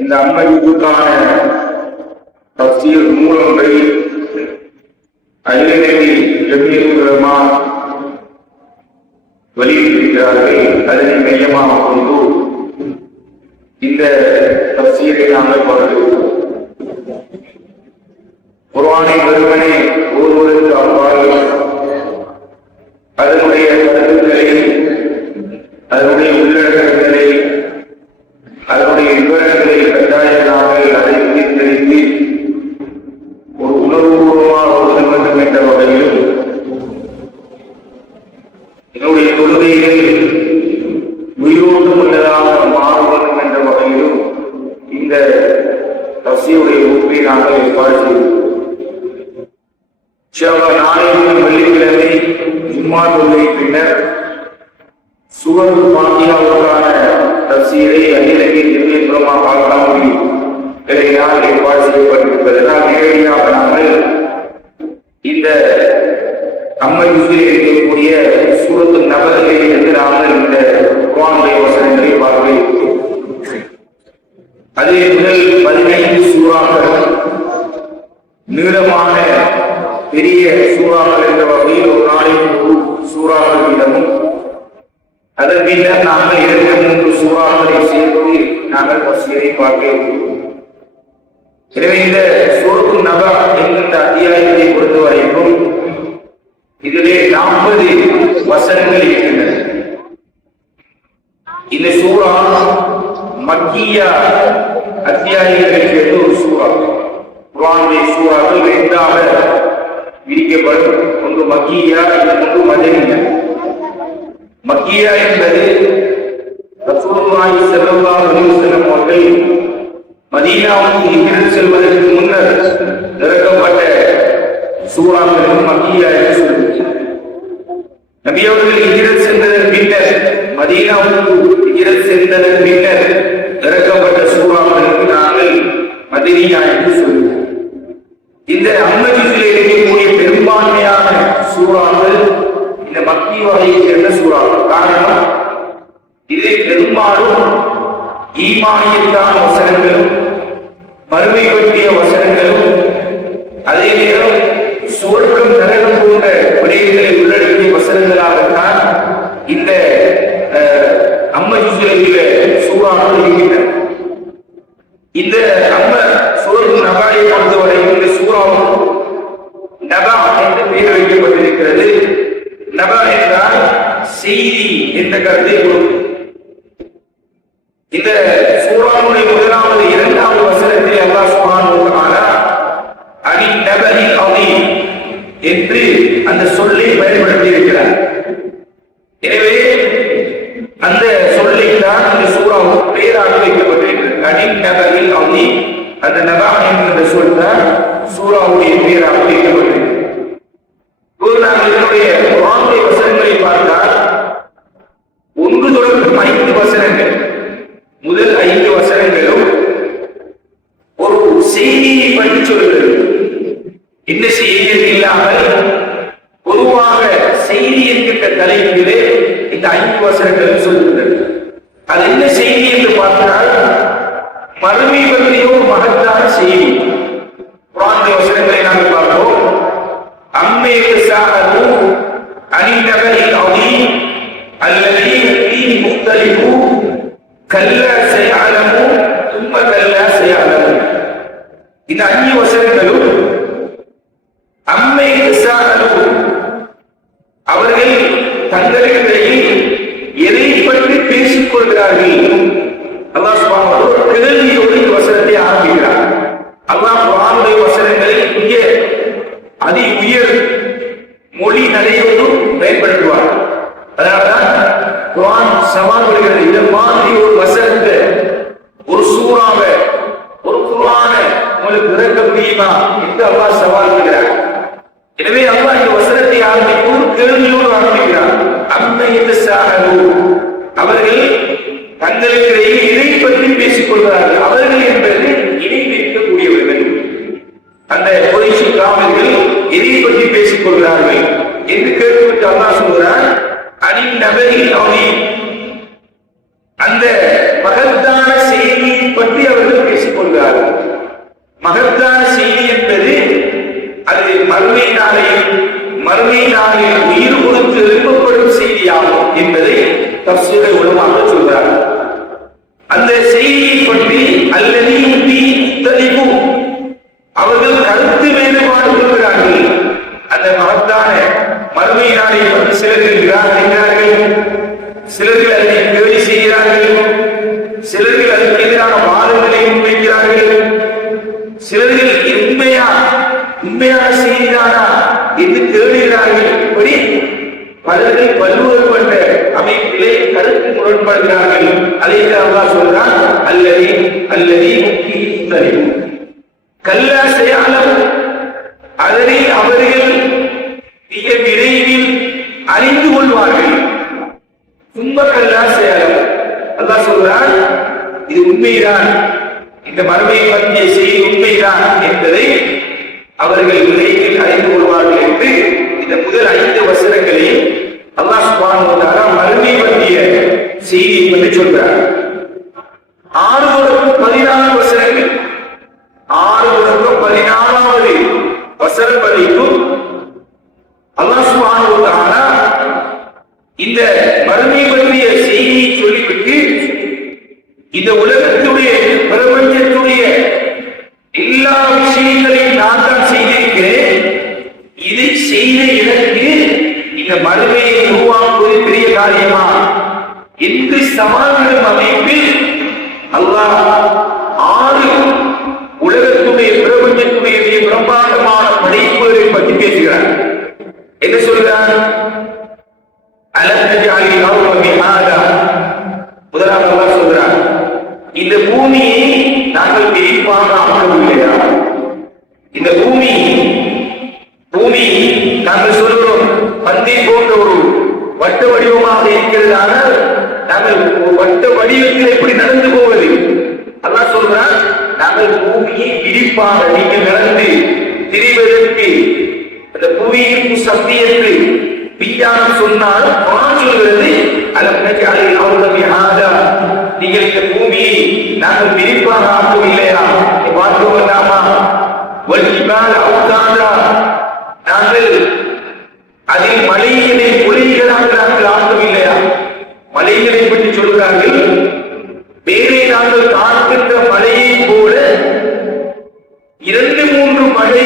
இந்த அம்மதிக்கான தப்சீர் மூலங்களை அகிலநெறி ஜமீருமா வெளியிட்டிருக்கிறார்கள். அதனை மையமாக கொண்டு இந்த தப்சீரை நாங்கள் பார்க்கிறோம் குர்ஆனை வெறுமனே ஒருவருக்கு அவ்வாறு அதனுடைய கருத்துக்களை அதனுடைய உள்ளடக்கங்களை ரசியுடைய உறுப்பை நாங்கள் ஏற்பாடு செய்தோம் இன்ஷா நாளைக்கு வெள்ளிக்கிழமை ஜும்மா தொழுகை பின்னர் சுவர் பாத்தியாவுக்கான தப்சீரை அகிலங்கை நிர்ணயபுரமா பார்க்கலாம் இலையினால் ஏற்பாடு செய்யப்பட்டிருப்பதெல்லாம் நேரடியாக நாங்கள் இந்த அம்மையுசில் இருக்கக்கூடிய சூரத்து நபர்களை என்று நாங்கள் இந்த குரானுடைய வசனங்களை பார்க்க இருக்கிறோம் அதே முதல் பதினைந்து சூறாக்கள் நீளமான பெரிய சூறாக்கள் என்ற வகையில் ஒரு நாளைக்கு ஒரு சூறாக்கள் வீதமும் அதன் பின்னர் நாங்கள் இரண்டு மூன்று சூறாக்களை சேர்த்து நாங்கள் பசியரை பார்க்க எனவே இந்த சூரத்து நபா என்கின்ற அத்தியாயத்தை பொறுத்தவரைக்கும் இதிலே நாற்பது வசனங்கள் இருக்கின்றன. இந்த சூறா மக்கிய அத்தியாயங்களுக்கு சேர்ந்த ஒரு சூறா. குரானுடைய சூறாக்கள் இரண்டாக விரிக்கப்படும் ஒன்று மக்கியா ஒன்று மதனியா. மக்கியா என்பது ரசூலுல்லாஹி ஸல்லல்லாஹு அலைஹி வஸல்லம் அவர்கள் மதீனாவுக்கு ஹிஜ்ரத் செல்வதற்கு முன்னர் இறக்கப்பட்ட சூறாக்களுக்கு மக்கியா என்று சொல்லுகிறது. நபி அவர்கள் ஹிஜ்ரத் சென்றதன் பின்னர் மதீனாவுக்கு ஹிஜ்ரத் சென்றதன் பின்னர் இறக்கப்பட்ட மதினியா என்று சொல்லுவோம். இந்த அம்மதியில் இருக்கக்கூடிய பெரும்பான்மையான சூறாக்கள் இந்த மக்கி வகையை சேர்ந்த சூறாக்கள். காரணம் இதில் பெரும்பாலும் ஈமானியத்தான வசனங்களும் மறுமை பற்றிய வசனங்களும் அதே நேரம் சுவர்க்கம் நரகம் போன்ற விடயங்களை உள்ளடக்கிய வசனங்களாகத்தான் இந்த அம்மதியில் சூறாக்கள் இருக்கின்றன. இந்த அம்ம சூரத்து நபாயை பொறுத்தவரை இந்த சூறாவும் நபா என்று பெயர் வைக்கப்பட்டிருக்கிறது. நபா என்றால் செய்தி என்ற கருத்தை கொடுக்கும். இந்த சூறாவுடைய முதலாம் இரண்டாவது வசனத்தில் அல்லாஹ் சுப்ஹானஹு வ தஆலா அனி நபரில் அதீம் என்று அந்த சொல்லை பயன்படுத்தி இருக்கிறார் எனவே அந்த சொல்லைத்தான் அந்த சூறாவுக்கு பெயராக வைக்கப்பட்டிருக்கிறது அனில் நபரில் அவுனி அந்த நபா என்கிற தான் சூறாவுடைய பெயராக வைக்கப்பட்டிருக்கிறது இப்போது நாங்கள் இதனுடைய குரானுடைய வசனங்களை பார்த்தால் ஒன்று தொடர்பு ஐந்து வசனங்கள் முதல் ஐந்து வசனங்களும் ஒரு செய்தியை பற்றி சொல்கிறது என்ன செய்தி இல்லாமல் பொதுவாக செய்தி என்கின்ற தலைப்பிலே இந்த ஐந்து வசனங்கள் சொல்லுகிறது அது என்ன செய்தி என்று பார்த்தால் மறுமை பற்றிய ஒரு மகத்தான செய்தி குரானுடைய வசனங்களை நாங்கள் பார்ப்போம் அம்மே சாஹரு அனிநகரில் அவி அல்லது ஃபீ முக்தலிஃபு கல்லா சயஅலமு தும்ம கல்லா சயஅலமு இந்த அஞ்சு வசனங்களும் அம்மை அவர்கள் தங்களிடையே அந்த குறைச்சி காமல்கள் எதை பற்றி பேசிக் கொள்கிறார்கள். என்று கேட்டுவிட்டு அல்லாஹ் சொல்கிறான் அணி நபரி அவனை அந்த மகத்தான செய்தியை பற்றி அவர்கள் பேசிக் கொள்கிறார்கள். மகத்தான செய்தி என்பது அது மறுமை நாளையும் மறுமை நாளையும் உயிர் கொடுத்து எழுப்பப்படும் செய்தியாகும் என்பதை தப்சீர உலமாக சொல்கிறார்கள். அந்த செய்தியை பற்றி அல்லது தீ தெளிவும் அவர்கள் கருத்து வேறுபாடு கொள்கிறார்கள் அந்த மகத்தான மறுமை நாளை பற்றி சிலர்கள் நிராகரிக்கிறார்கள் சிலர்கள் அதனை கேள்வி செய்கிறார்கள். சிலர்கள் அதற்கு எதிரான வாதங்களை முன்வைக்கிறார்கள். சிலர்கள் உண்மையா உண்மையான செய்திதானா என்று தேடுகிறார்கள் இப்படி பலர்கள் பல்வேறுபட்ட அமைப்பிலே கருத்து முரண்படுகிறார்கள். அதை அல்லாஹ் சொல்றான் அல்லது அல்லது முக்கிய கல்லா செய்யாலும் அதனை அவர்கள் மிக விரைவில் அறிந்து கொள்வார்கள். துன்ப கல்லா செய்யாலும் அல்லாஹ் சொல்றான் இது உண்மைதான். இந்த மறுமையை பற்றிய செய்தி உண்மைதான் என்பதை அவர்கள் விரைவில் அறிந்து கொள்வார்கள் என்று இந்த முதல் ஐந்து வசனங்களையும் அல்லாஹ் சுப்ஹானஹு வ மறுமை பற்றிய செய்தி என்று சொல்றார் ஆறு பதினாறு வசனங்கள். ஆறு பதினாலாவது வசன வசனம் வரைக்கும் இந்த மறுமை பற்றிய செய்தியை சொல்லிவிட்டு இந்த உலக பிரபஞ்சத்துடைய எல்லா விஷயங்களையும் நான் தான் செய்திருக்கிறேன் இதை செய்த எனக்கு இந்த மறுமையை உருவாக்குவது பெரிய காரியமா என்று சமாளிக்கும் அமைப்பில் அல்லாஹ் ஆறு உலகத்துடைய பிரபஞ்சத்துடைய மிக பிரம்மாண்டமான படைப்புகளை பற்றி பேசுகிறார் என்ன சொல்றார் அலந்தஜாலி மிஹாதா முதலாவது அல்லாஹ் சொல்றார் இந்த பூமியை நாங்கள் விரிப்பாக ஆக்கவில்லையா இந்த பூமி பூமி நாங்கள் சொல்கிறோம் பந்தை போன்ற ஒரு வட்ட வடிவமாக இருக்கிறது ஆனால் நாங்கள் அந்த வடிவத்தில் எப்படி நடந்து போவது? அல்லாஹ் சொல்றான் நாங்கள் பூமியை இடிப்பாக நீங்கள் நடந்து திரிவதற்கு. அந்த புவியின் சக்தி என்று விஞ்ஞானம் சொன்னால் குரான் சொல்கிறது அலம்னக்கு அலையில் அவுலமி ஆதா நீங்கள் இந்த பூமியை நாங்கள் விரிப்பாக ஆக்கவில்லையா? பார்க்க வேண்டாமா வலிமால் அவுதாதா. நாங்கள் அதில் மலைகளை பொறிகளாக நாங்கள் ஆக்கவில்லையா? மலைகளை பற்றி சொல்கிறார்கள் மேலே நாங்கள் பார்க்கின்ற மலையை போல இரண்டு மூன்று மலை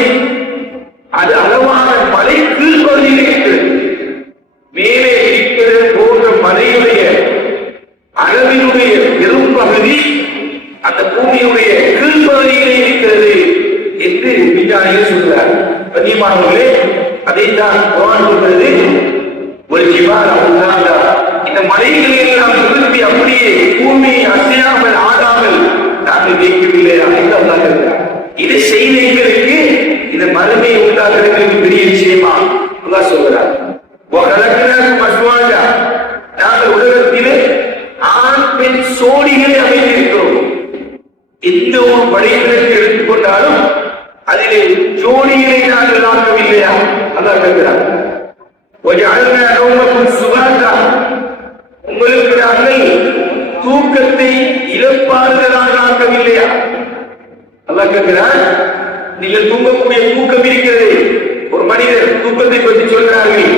அது அளவான மலை கீழ்பகுதியில் இருக்கிறது மேலே இருக்கிறது போன்ற மலையுடைய அளவினுடைய பெரும் பகுதி அந்த பூமியுடைய கீழ்பகுதியிலே இருக்கிறது என்று விஞ்ஞானிகள் சொல்கிறார். கண்ணியமானவர்களே அதைத்தான் குரான் சொல்றது ஒரு ஜிவாரம் அவுதாதா இந்த மலைகளை எல்லாம் திருப்பி அப்படியே பூமி அசையாமல் ஆடாமல் நாங்கள் வைக்கவில்லை என்று அல்லாஹ் இருக்கிறார் இது செய்த எங்களுக்கு இந்த மறுமையை உண்டாக்குறதுக்கு பெரிய விஷயமா அல்லாஹ் சொல்கிறார் وَخَلَقْنَاكُمْ أَزْوَاجًا நாங்கள் உலகத்திலே ஆண் பெண் சோடிகளை அமைத்திருக்கிறோம் எந்த ஒரு படைப்பிற்கு எடுத்துக்கொண்டாலும் அதிலே ஜோடிகளை நாங்கள் ஆக்கவில்லையா அல்லாஹ் கேட்கிறார் وَجَعَلْنَا نَوْمَكُمْ سُبَاتًا உங்களுக்கு நாங்கள் தூக்கத்தை இழப்பார்களாக ஆக்கவில்லையா? அல்லாஹ் கேட்கிறார் நீங்கள் தூங்கக்கூடிய தூக்கம் இருக்கிறது. ஒரு மனிதர் தூக்கத்தை பற்றி சொல்கிறார்கள்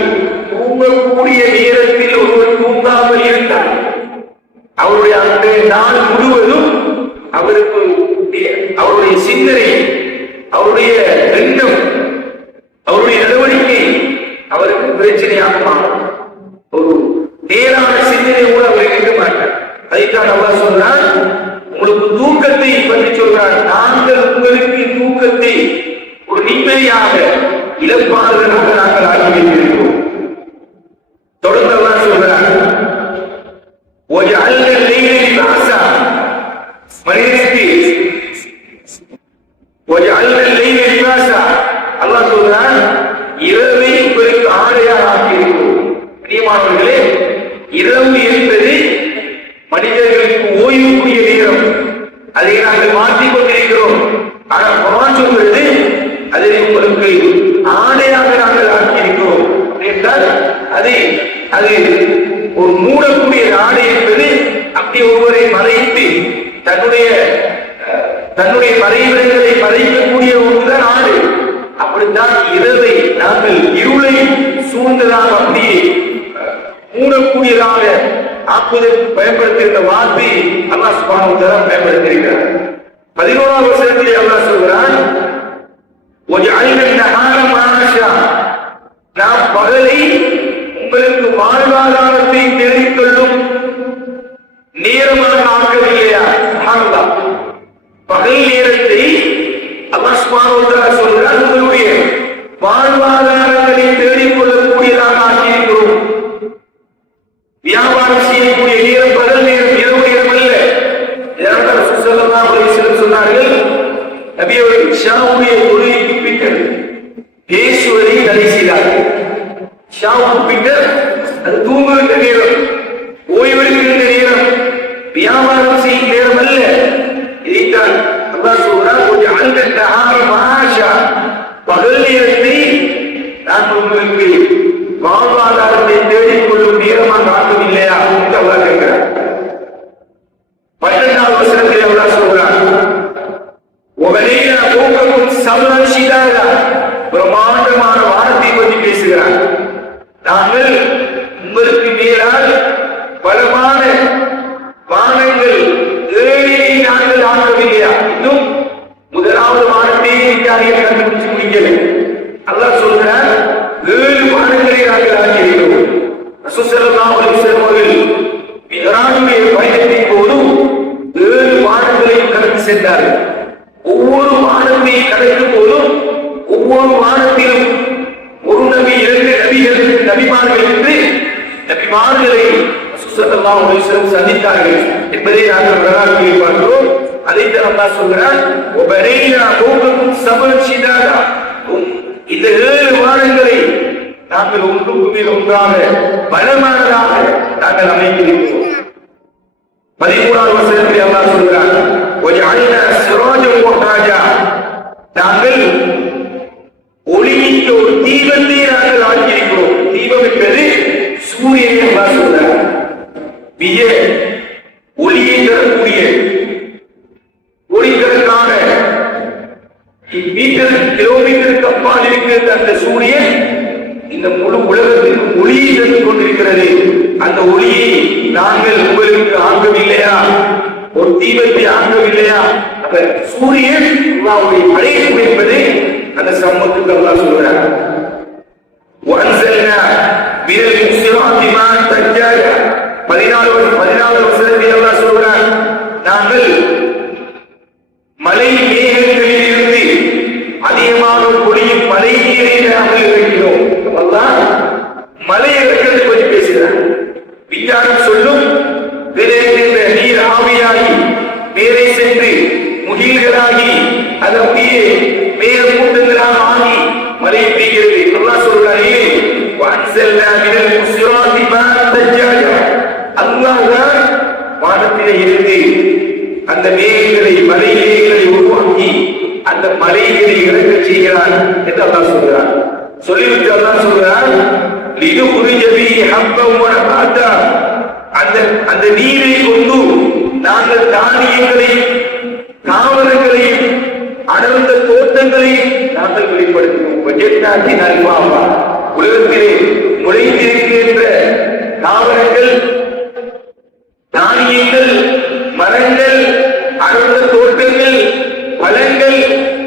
தூங்கக்கூடிய நேரத்தில் ஒருவர் தூங்காமல் இருந்தார். அவருடைய அந்த நாள் முழுவதும் அவருக்கு அவருடைய சிந்தனை அவருடைய எண்ணம் பிரியமானவர்களே வாழ்வாதாரத்தை தேடிக் கொள்ளும் நேரமாக ஆக்கவில்லையா சுப்ஹானல்லாஹ். பகல் நேரத்தை அல்லாஹ் சுப்ஹானஹு வ தஆலா சொல்கிறார் உங்களுடைய வாழ்வாதாரங்களை தேடிக் கொள்ளக்கூடியதாக ஆக்கியிருக்கிறோம் வியாபாரம் செய்யக்கூடிய நேரம் பகல் நேரம் இரவு நேரம் அல்ல இதனால் ரசூல் ஸல்லல்லாஹு அலைஹி வஸல்லம் சொன்னார்கள் நபி அவர்கள் ஷாவுடைய தொழுகைக்கு பின்னர் பேசுவதை தடை செய்தார்கள் ஷாவுக்கு பின்னர் அது தூங்குகின்ற நேரம் ஓய்வெடுக்கின்ற நேரம் வியாபாரம் செய்யும் நேரம் அல்ல இதைத்தான் அல்லாஹ் சொல்றார் கொஞ்சம் அல்கட்ட ஆர மகாஷா பகல் நேரத்தை நான் உங்களுக்கு வாழ்வாதாரத்தை தேடிக் கொள்ளும் நேரமாக ஆக்கவில்லையா என்று அல்லாஹ் கேட்கிறார் பன்னெண்டாவது வசனத்தில் அல்லாஹ் சொல்றார் உபநேன போக்கும் சமரசிதாக பிரமாண்டமான வானத்தை பற்றி பேசுகிறார். நாங்கள் உங்களுக்கு நேரால் பலமான வானங்கள் ஏழினை நாங்கள் ஆகவில்லையா இன்னும் முதலாவது வானத்தையே விஞ்ஞானிகள் கண்டுபிடிச்சு முடிக்கல அல்லா சொல்கிறார் ஏழு வானங்களை நாங்கள் ஆக்கியிருக்கிறோம் ரசூலுல்லாஹி அலைஹி வஸல்லம் அவர்கள் மிஹ்ராஜுடைய பயணத்தின் போதும் ஏழு வானங்களையும் கடந்து சென்றார்கள் ஒவ்வொரு மாணவியை கடக்கும் போதும். ஒவ்வொரு மாதத்திலும் ஒரு நபி இரண்டு நபிகள் நபிமார்கள் என்று நபிமார்களை சந்தித்தார்கள் என்பதை நாங்கள் வரலாற்றிலே பார்க்கிறோம். அதைத்தான் அல்லா சொல்கிறார் இந்த ஏழு மாதங்களை நாங்கள் ஒன்றுக்கு மேல் ஒன்றாக பலமானதாக நாங்கள் அமைத்திருக்கிறோம் பதிமூணாவது வசனத்தை அல்லா நாங்கள் ஒளியின் ஒரு தீபத்தை நாங்கள் ஆக்கியிருக்கிறோம் தீபம் என்பது சூரியன் அல்லாஹ் சொல்றார் மிக ஒளியை தரக்கூடிய ஒளிகளுக்கான மீட்டர் கிலோமீட்டருக்கு அப்பால் இருக்கிற அந்த சூரியன் இந்த முழு உலகத்திற்கு ஒளியை தந்து கொண்டிருக்கிறது அந்த ஒளியை நாங்கள் உங்களுக்கு ஆங்கவில்லையா ஒரு தீபத்தை ஆக்கவில்லையா அப்ப சூரியன் அல்லாஹ்வுடைய மழையை என்பதை அந்த சம்மத்துக்கு அல்லா சொல்றாங்க செய்கிறான் என்று அல்லாஹ் சொல்கிறான். சொல்லிவிட்டு அல்லாஹ் சொல்கிறான் இது உரிஜபி ஹப்பம் அந்த அந்த நீரை கொண்டு நாங்கள் தானியங்களையும் தாவரங்களையும் அடர்ந்த தோட்டங்களையும் நாங்கள் வெளிப்படுத்தினோம் உலகத்திலே முளைத்திருக்கின்ற தாவரங்கள் தானியங்கள் மரங்கள் அடர்ந்த தோட்டங்கள் பழங்கள்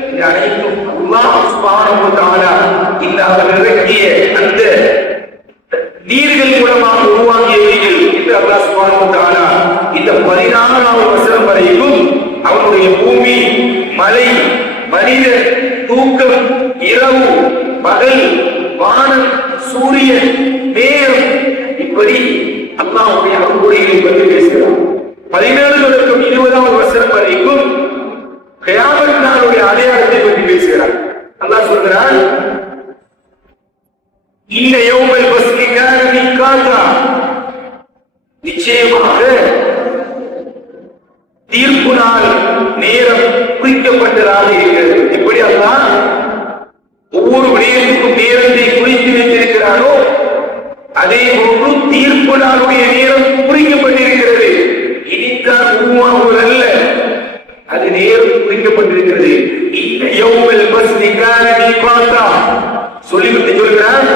இது அனைத்தும் அல்லாஹ் சுப்ஹானஹு வ இந்த அவர் இறக்கிய அந்த நீர்கள் மூலமாக உருவாகியவைகள் என்று அல்லாஹ் சுப்ஹானஹு வ இந்த 16வது வசனம் வரைக்கும் அவனுடைய பூமி மலை மனித தூக்கம் இரவு பகல் வானம் சூரியன் மேகம் இப்படி அல்லாஹ்வுடைய அருள்கொடைகளை பற்றி பேசுகிறார் பதினேழு தொடக்கம் இருபதாவது வசனம் வரைக்கும் கயாமத் நாளுடைய அடையாளத்தை பற்றி பேசுகிறார் அல்லாஹ் சொல்கிறார் இந்த யௌமல் பஸ்லிகான மிக்காதா நிச்சயமாக தீர்ப்பு நாள் நேரம் குறிக்கப்பட்டதாக இருக்கிறது எப்படி அல்லாஹ் ஒவ்வொரு விடயத்துக்கும் நேரத்தை குறித்து வைத்திருக்கிறாரோ அதே போன்று தீர்ப்பு நாளுடைய நேரம் குறிக்கப்பட்டிருக்கிறது இனித்தான் உருவாகுவதல்ல அது நேரம் குறிக்கப்பட்டிருக்கிறது இந்த யௌமல் பஸ்லிகான மிக்காதா சொல்லிவிட்டு சொல்கிறார்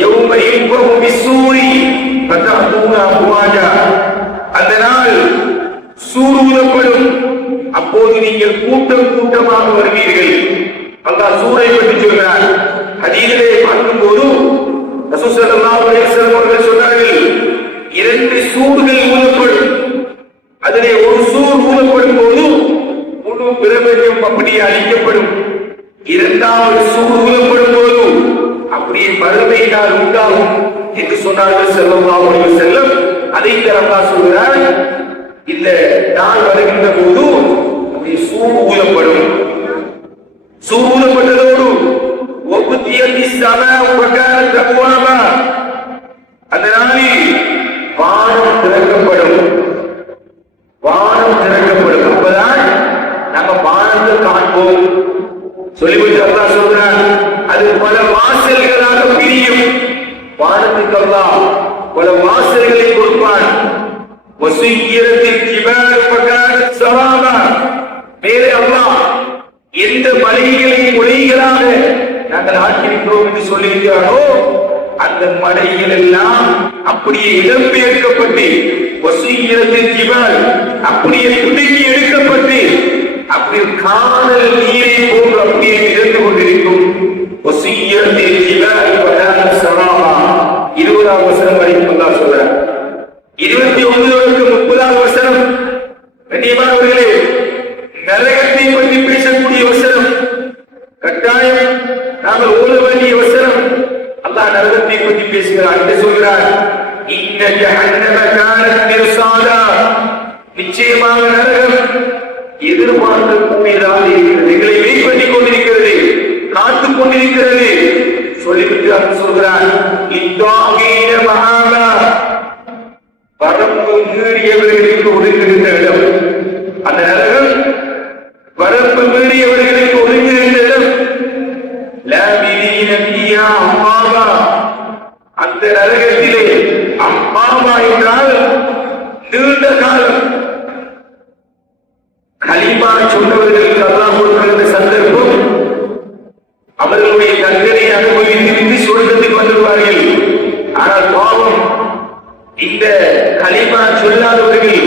யௌம யுன்பஹு பிஸ்ஸூரி பத்தூன அபுவாஜா அந்த நாள் சூடு ஊதப்படும் அப்போது நீங்கள் கூட்டம் கூட்டமாக வருவீர்கள். அல்லாஹ் சூரை பற்றி சொல்றார் ஹதீதிலே பார்க்கும்போது ரசூல் அவர்கள் சொன்னார்கள் இரண்டு சூடுகள் ஊதப்படும் அதிலே ஒரு சூர் ஊதப்படும் போது முழு பிரபஞ்சம் அப்படியே அழிக்கப்படும். இரண்டாவது சூடு ஊதப்படும் போது அப்படியே மறுமை நாள் உண்டாகும் என்று சொன்னார்கள் செல்லம் அலைஹி செல்லம் அதை தரமா சொல்கிறார் இந்த நான் வருகின்ற போது அப்படியே சூடு ஊதப்படும் சூடு ஊதப்பட்டதோடு ஒப்புத்தியத்தி சம உபகார தப்புவாமா? அந்த நாளில் வானம் திறக்கப்படும். வானம் திறக்கப்படும். அப்பதான் நம்ம வானத்தை காண்போம். சொல்லிவிட்டு அல்லாஹ் சொல்றான் அது பல வாசல்களாக பிரியும். வானத்துக்கு அல்லாஹ் பல வாசல்களை கொடுப்பான். வசீக்கிரத்தில் ஜிபால் பகாரத் சவாபா. மேலே அல்லா எந்த மலைகளை மொழிகளாக நாங்கள் ஆக்கியிருக்கிறோம் என்று சொல்லியிருக்கிறாரோ அந்த மலைகள் எல்லாம் அப்படியே இடம்பெயர்க்கப்பட்டு வசீகரத்தின் திவால் அப்படியே துடுக்கி எடுக்கப்பட்டு அப்படி காணல் நீரை போன்று அப்படியே இருந்து கொண்டிருக்கும் வசீகரத்தின் திவால் பகார இருபதாம் வசனம் வரைக்கும் தான் சொல்றார் இருபத்தி ஒன்பது முப்பதாம் வசனம். கண்ணியமானவர்களே நரகத்தை பற்றி பேசக்கூடிய வசனம் கட்டாயம் நாங்கள் ஓட வேண்டிய வசனம் அல்லாஹ் நரகத்தை பற்றி பேசுகிறார் என்று சொல்கிறார்? நிச்சயமாக நரகம் எதிர்பார்க்கக்கூடியதாக இருக்கிறது. எங்களை வெயிட் பண்ணி கொண்டிருக்கிறது காத்துக் கொண்டிருக்கிறது. சொல்லிவிட்டு அவர் சொல்கிறார் இத்தாகீன மகாலா வரம்பு மீறியவர்களுக்கு ஒதுங்குகின்ற இடம். அந்த நரகம் வரம்பு மீறியவர்களுக்கு ஒதுங்குகின்ற அம்மாவா? அந்த நரகத்திலே அம்மாவா என்றால் நீண்ட காலம். கலிமா சொன்னவர்களுக்கு அல்லாஹ் கொடுக்கிற சந்தர்ப்பம் அவர்களுடைய தண்டனை அனுபவித்து விட்டு சொர்க்கத்துக்கு வந்துடுவார்கள் ஆனால் பாவம் இந்த கலிமா சொல்லாதவர்கள்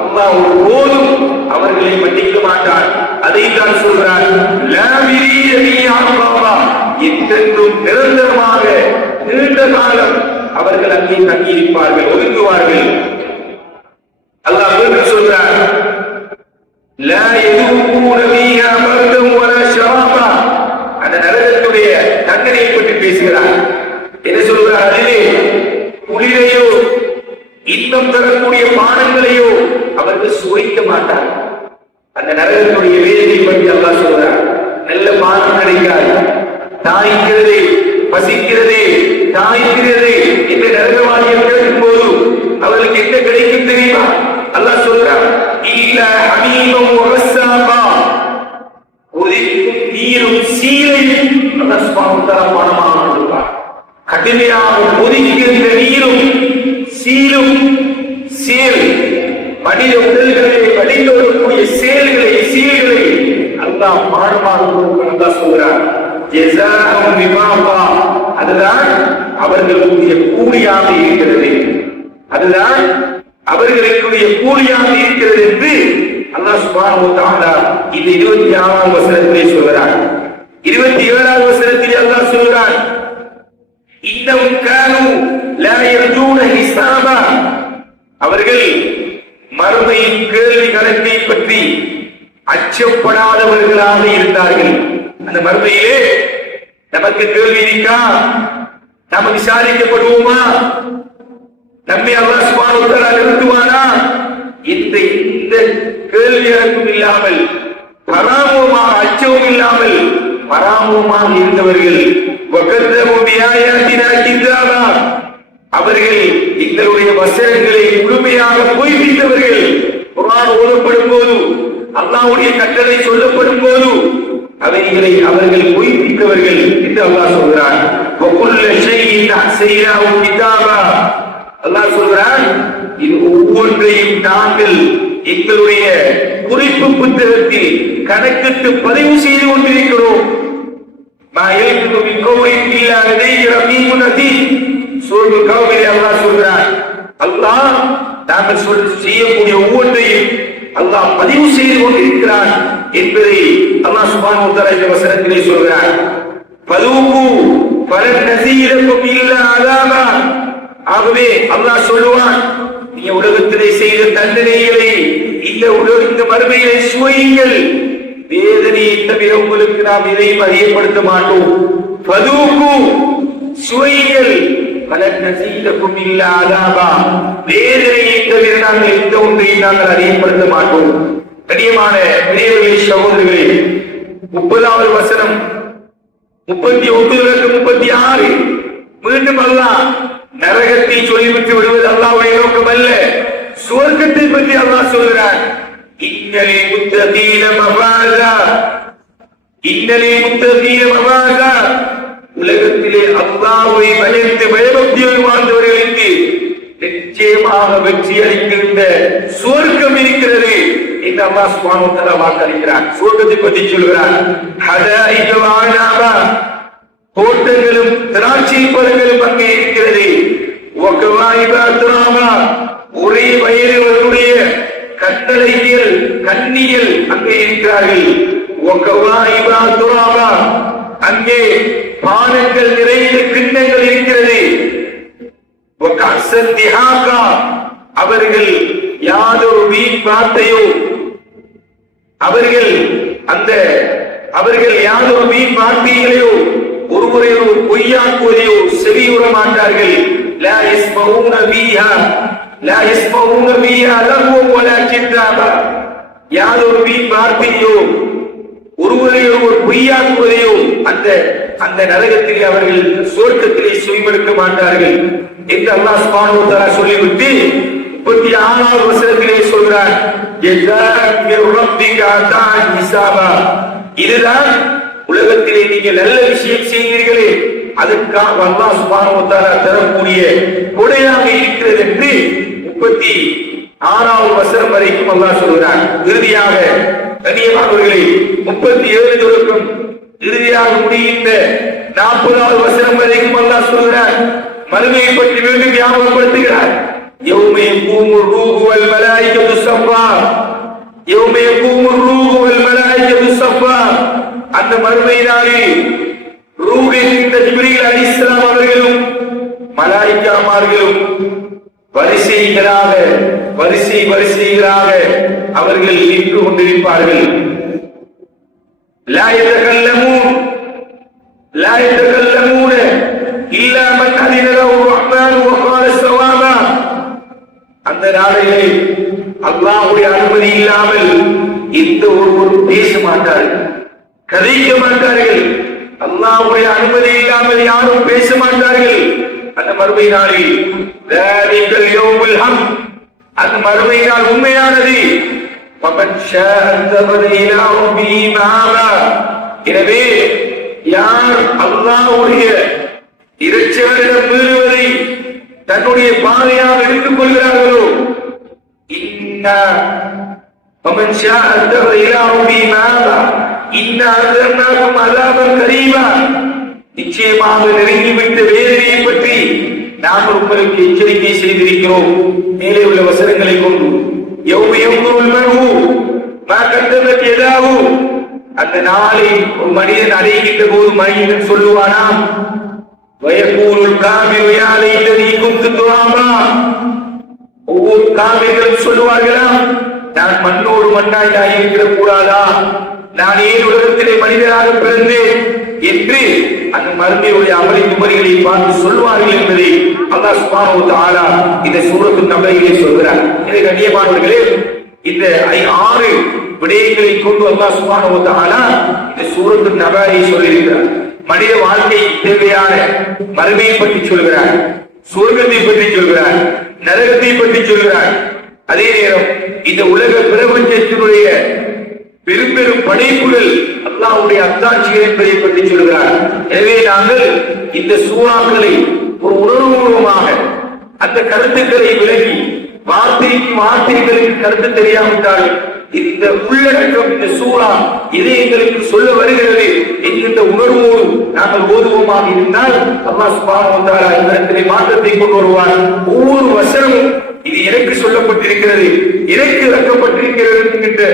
அல்லாஹ் ஒரு போதும் அவர்களை மன்னிக்க மாட்டான் அதை தான் சொல்றான் லாவிரிய நீ ஆன்மாவா என்றென்றும் நிரந்தரமாக நீண்ட காலம் அவர்கள் அங்கே தங்கியிருப்பார்கள் ஒதுங்குவார்கள். அல்லாஹ் மீண்டும் சொல்றான் லா யதுகூன ஃபீஹா பர்தன் வலா ஷராபா. அந்த நரகத்துடைய தண்டனையை பற்றி பேசுகிறார். என்ன சொல்கிறார் அதிலே? குளிரையோ இன்பம் தரக்கூடிய பானங்களையோ அவர்கள் சுவைக்க மாட்டார் அந்த நரகத்துடைய வேதனை பற்றி அல்லாஹ் சொல்றார் நல்ல பானம் கிடைக்காது தாய்க்கிறது பசிக்கிறது தாய்க்கிறது என்று நரகவாதிகள் கேட்கும் போது அவர்களுக்கு என்ன கிடைக்கும் தெரியுமா அல்லாஹ் சொல்றார் இல்ல ஹமீமம் வகஸ்ஸாபா நீரும் சீலையும் அல்லாஹ் கொடுப்பார். கடுமையாக நீரும் சீலும் சீல் மனித உடல்களை வடிந்தோடக்கூடிய செயல்களை சீல்களை அல்லாஹ் பாடமாக அல்லாஹ் சொல்கிறார். ஜெசாஹும் அதுதான் அவர்களுடைய கூலியாக இருக்கிறது. அதுதான் அவர்களுக்குரிய கூலியாக இருக்கிறது என்று அல்லா சுப்ஹானஹு வ இருபத்தி இந்த 26ஆம் வசனத்திலே சொல்கிறார். 27ஆம் வசனத்திலே அல்லா சொல்கிறார் இன்னும் கானு லா ஹிசாபா அவர்கள் மறுமையின் கேள்வி கணக்கை பற்றி அச்சப்படாதவர்களாக இருந்தார்கள். அந்த மறுமையிலே நமக்கு கேள்வி இருக்கா? நாம் விசாரிக்கப்படுவோமா? நம்மை அல்லாஹ் சுப்ஹானஹு வ நிறுத்துவானா? இந்த இந்த கேள்வி எனக்கும் இல்லாமல் பராமுகமாக அச்சமும் இல்லாமல் பராமுகமாக இருந்தவர்கள் அவர்கள் எங்களுடைய வசனங்களை முழுமையாக பொய்ப்பித்தவர்கள். குரான் ஓதப்படும் போது அல்லாவுடைய கட்டளை சொல்லப்படும் போது அவைகளை அவர்கள் பொய்ப்பித்தவர்கள் என்று அல்லாஹ் சொல்கிறான். அல்லாஹ் சொல்றான் இது ஒவ்வொன்றையும் நாங்கள் எங்களுடைய குறிப்பு புத்தகத்தில் கணக்கிட்டு பதிவு செய்து கொண்டிருக்கிறோம். அல்லாஹ் தாங்கள் செய்யக்கூடிய ஒவ்வொன்றையும் அல்லாஹ் பதிவு செய்து கொண்டிருக்கிறான் என்பதை அல்லாஹ் சுபான் முத்தரா இந்த வசனத்திலே சொல்கிறார் பதுவு பல நசீரக்கும் இல்ல அதாதான் ஆகவே அல்லாஹ் சொல்லுவான் நீங்க உலகத்திலே செய்த தண்டனைகளை இந்த உலக இந்த மறுமையிலே சுவையுங்கள். வேதனையை தவிர உங்களுக்கு நாம் இதையும் அறியப்படுத்த மாட்டோம். பதூக்கு சுவையுங்கள். பலன் நசீரக்கும் இல்ல அதாபா. வேதனையை தவிர நாங்கள் எந்த ஒன்றையும் நாங்கள் அறியப்படுத்த மாட்டோம். கடியமான பெரியவர்களே சகோதரர்களே முப்பதாவது வசனம் முப்பத்தி ஒன்பதுக்கு முப்பத்தி ஆறு. மீண்டும் அல்லாஹ் நரகத்தை சொல்லிவிட்டு விடுவது அல்லாவுடைய நோக்கம் அல்ல சுவர்க்கத்தை பற்றி அல்லா சொல்கிறார். இன்னலே முத்தகீன மபாதா இன்னலே முத்தகீன மபாதா உலகத்திலே அல்லாவை பயந்து பயபக்தியோடு வாழ்ந்தவர்களுக்கு நிச்சயமாக வெற்றி அளிக்கின்ற சுவர்க்கம் இருக்கிறது. என்று அல்லாஹ் சுவாமி வாக்களிக்கிறார். சுவர்க்கத்தை பற்றி சொல்கிறார். தோட்டங்களும் திராட்சை பழங்களும் அங்கே இருக்கிறது. துராமா ஒரே வயலுடைய கட்டளைகள் கண்ணியல் அங்கே இருக்கிறார்கள். அங்கே பானங்கள் நிறைந்த கிண்ணங்கள் இருக்கிறது. அவர்கள் யாதொரு வீண் வார்த்தையோ அவர்கள் அந்த அவர்கள் யாதொரு வீண் வார்த்தைகளையோ ஒருவரை ஒரு பொய்யாக்குவதையோ செவியுற மாட்டார்கள். லா யஸ்மஊன ஃபீஹா. லா யஸ்மஊன ஃபீஹா லஹ்வன் வலா கித்தாபா யாதொரு வீண் வார்த்தையோ ஒரு ஒருவர் பொய்யாக்குவதையோ அந்த அந்த நரகத்திலே அவர்கள் சுவர்க்கத்திலே சுயமெடுக்க மாட்டார்கள். என்று அல்லாஹ் சுப்ஹானஹு வ தஆலா சொல்லிவிட்டு முப்பத்தி ஆறாவது வசனத்திலே சொல்கிறார் ஜஸாஅன் மின் ரப்பிக இதுதான் உலகத்திலே நீங்கள் நல்ல விஷயம் செய்கிறீர்களே அதுக்காக அல்லா சுபானவத்தாரா தரக்கூடிய கொடையாக இருக்கிறது என்று முப்பத்தி ஆறாவது வசனம் வரைக்கும் அல்லா சொல்கிறார் இறுதியாக கண்ணியமானவர்களே முப்பத்தி ஏழு தொடக்கம். இறுதியாக முடிகின்ற நாற்பதாவது வசனம் வரைக்கும் அல்லா சொல்கிறார் மறுமையை பற்றி மீண்டும் ஞாபகப்படுத்துகிறார். எவ்மே கூமுர் ரூகுவல் மலாய்க்கு சப்பா எவ்மே கூமுர் ரூகுவல் மலாய்க்கு சப்பா அந்த மறுமையினாலே ரூகின்ற ஜிப்ரீல் அலி இஸ்லாம் அவர்களும் மலாய்க்காமார்களும் வரிசைகளாக வரிசை வரிசைகளாக அவர்கள் நின்று கொண்டிருப்பார்கள். லாயத்தகல்லமூன் லாயத்தகல்லமூன இல்லாமல் அதினரவு அப்பான் ஒப்பான சவாமா அந்த நாடுகளில் அல்லாஹுடைய அனுமதி இல்லாமல் எந்த ஒருவரும் பேச மாட்டார்கள். கதைக்க மாட்டார்கள் அல்லாவுடைய அனுமதி இல்லாமல் யாரும் பேச மாட்டார்கள் அந்த மறுமை நாளில் அந்த மறுமை நாள் உண்மையானது. எனவே யார் அல்லாவுடைய இறைச்சவரிடம் மீறுவதை தன்னுடைய பாதையாக எடுத்துக் கொள்கிறார்களோ? இன்ன இன்னும் அதாபம் கரீமா நிச்சயமாக நெருங்கிவிட்ட வேதனையை பற்றி நாம் உங்களுக்கு எச்சரிக்கை செய்திருக்கிறோம். மேலே உள்ள வசனங்களை கொண்டு அந்த நாளை மனிதன் அடைகின்ற போது மனிதன் சொல்லுவானாம் வயக்கூருள் காமி வயாலை நீக்கும் துவாமா. ஒவ்வொரு காமியர்களும் சொல்லுவார்களாம் நான் மண்ணோடு மண்ணாய் நான் இருக்கிற கூடாதா நான் ஏன் உலகத்திலே மனிதனாக பிறந்தேன் என்று அந்த மருமையுடைய அமளி குமரிகளை பார்த்து சொல்லுவார்கள் என்பதை அல்லா சுப்ஹானஹு வ இந்த சூரத்து நபரையிலே சொல்கிறார் எனவே கண்ணியமானவர்களே இந்த ஆறு விடயங்களை கொண்டு அல்லா சுப்ஹானஹு வ இந்த சூரத்து நபரை சொல்லியிருக்கிறார் மனித வாழ்க்கை தேவையான மறுமையை பற்றி சொல்கிறார் சுவர்க்கத்தை பற்றி சொல்கிறார் நரகத்தை பற்றி சொல்கிறார் அதே நேரம் இந்த உலக பிரபஞ்சத்தினுடைய பெரும் பெரும் படைப்புகள் அல்லாவுடைய அத்தாட்சிகள் என்பதை பற்றி சொல்கிறார். எனவே நாங்கள் இந்த சூறாக்களை ஒரு உணர்வுபூர்வமாக அந்த கருத்துக்களை விலகி வார்த்தைக்கு வார்த்தைகளுக்கு கருத்து தெரியாவிட்டால் இந்த உள்ளடக்கம் இந்த சூறா இதை எங்களுக்கு சொல்ல வருகிறது என்கின்ற உணர்வோடு நாங்கள் ஓதுவோமாக இருந்தால் அம்மா சுப்ஹானஹு வ இந்த மாற்றத்தை கொண்டு வருவார். ஒவ்வொரு வசனமும் இது எனக்கு சொல்லப்பட்டிருக்கிறது எனக்கு இறக்கப்பட்டிருக்கிறது என்கின்ற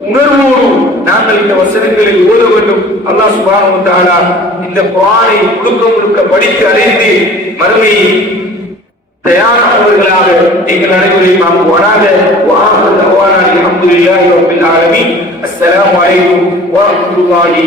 உணர்வோடு நாங்கள் இந்த வசனங்களில் ஓத வேண்டும். அல்லாஹ் சுப்ஹானஹு வ இந்த குர்ஆனை முழுக்க முழுக்க படித்து அறிந்து மறுமையை தயாரானவர்களாக எங்கள் அனைவரையும் ஆக்குவானாக வாஹர் தவானா அல்ஹம்துலில்லாஹி ரப்பில் ஆலமீன். அஸ்ஸலாமு அலைக்கும் வரஹ்மத்துல்லாஹி